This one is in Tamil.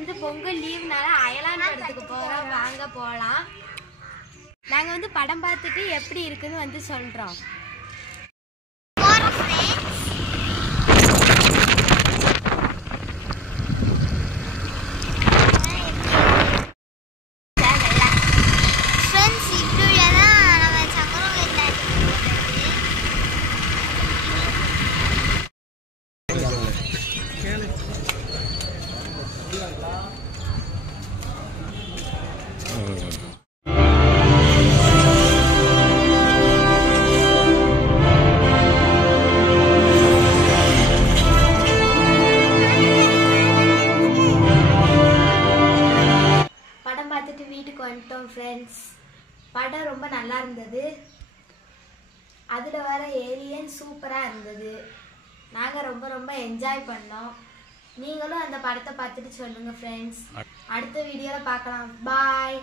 வந்து பொங்கல் லீவ்னால அயலான் படத்துக்கு போகிறோம். வாங்க போகலாம். நாங்கள் வந்து படம் பார்த்துட்டு எப்படி இருக்குன்னு வந்து சொல்கிறோம். படம் பார்த்துட்டு வீட்டுக்கு வந்துட்டோம் ஃப்ரெண்ட்ஸ். படம் ரொம்ப நல்லா இருந்தது. அதில் வர ஏலியன் சூப்பராக இருந்தது. நாங்கள் ரொம்ப ரொம்ப என்ஜாய் பண்ணோம். நீங்களும் அந்த படத்தை பார்த்துட்டு சொல்லுங்கள் ஃப்ரெண்ட்ஸ். அடுத்த வீடியோவில் பார்க்கலாம். பாய்.